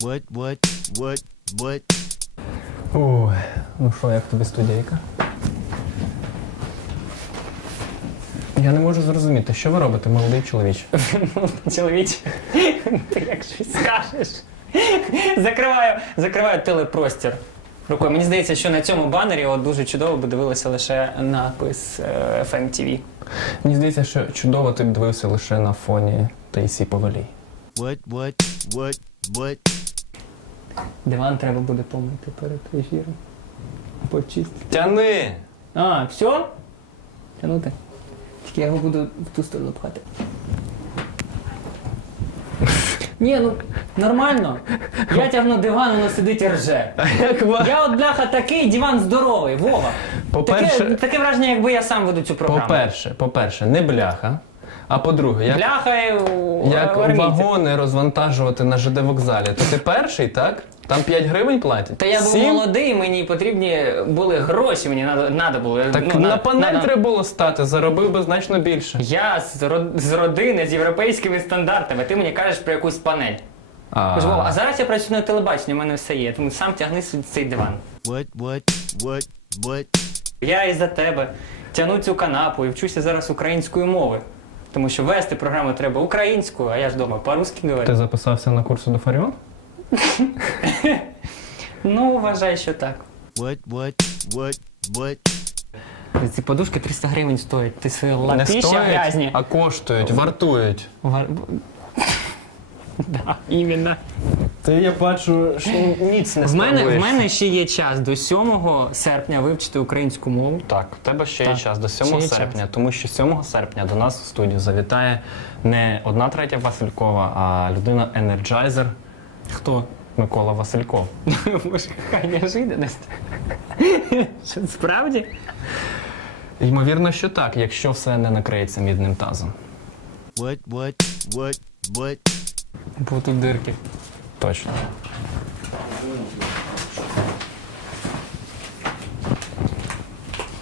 What, what, what, what? Ой, ну що, як тобі студійка? Я не можу зрозуміти, що ви робите, молодий чоловіч. Чоловіч, ти як щось скажеш. Закриваю, закриваю телепростір. Рукою. Мені здається, що на цьому банері от дуже чудово би дивилося лише напис е, FMTV. Мені здається, що чудово ти б дивився лише на фоні Тейсі Повалій. What, what, what, what? Диван треба буде помити перед ефіром. Почистити. Тяни! А, все? Тянути. Тільки я його буду в ту сторону пхати. Ні, ну нормально. Я тягну диван, воно сидить і рже. Як Я от бляха такий, диван здоровий, Вова. Таке, По-перше, таке враження, якби я сам веду цю програму. по-перше, по-перше, не бляха. А по-друге, як, Бляха і у- як вагони розвантажувати на ЖД вокзалі, то ти перший, так? Там 5 гривень платять? Та я був Сім? молодий, мені потрібні були гроші, мені надо, надо було. Так Ну, на на- панель на- треба було стати, заробив би значно більше. Я з, ро- з родини з європейськими стандартами. Ти мені кажеш про якусь панель. А, Кажу, Вова, а зараз я працюю на телебаченні, у мене все є. Тому сам тягни с- цей диван. What, what, what, what? Я із-за тебе тягну цю канапу і вчуся зараз української мови. Тому що вести програму треба українською, а я ж вдома по-русски говорю. Ти записався на курси до Фаріон? Ну, вважаю, що так. What, what, what, what? Ці подушки 300 гривень стоять. Ти свої Не лапіща стоять, грязні. а коштують, вартують. Вар- Да, іменно. Ти я бачу, що ніц не В мене, в мене ще є час до 7 серпня вивчити українську мову. Так, у тебе ще є Так, час до ще 7 є серпня, тому що 7 серпня до нас в студію завітає не одна третя Василькова, а людина енерджайзер Хто? Микола Васильков. Боже, яка неожиданність. Що, справді? Ймовірно, що так, якщо все не накриється мідним тазом. What, what, what, what? Бо тут дирки. Точно.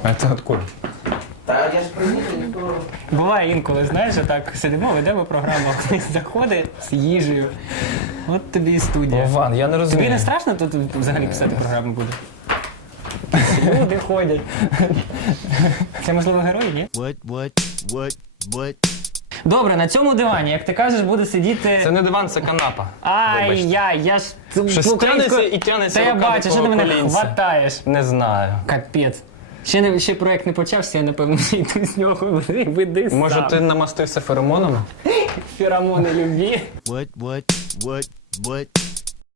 А це откуда? Буває інколи, знаєш, так сидимо, ведемо програму, хтось заходить з їжею. От тобі і студія. Вован, я не Тобі не страшно тут взагалі писати програму буде? Люди ходять. Це можливо герої, ні? What, what, what, what? Добре, на цьому дивані, як ти кажеш, буде сидіти. Це не диван, це канапа. Ай-яй, я, я ж Щось тянеться і тянеться Та я рука до бачу, що ти твого мене колінця. хватаєш. Не знаю. Капець. Ще, не, ще проект не почався, я напевно йду з нього веди сам. Може, ти намастився феромонами? феромони любві. What, what, what, what?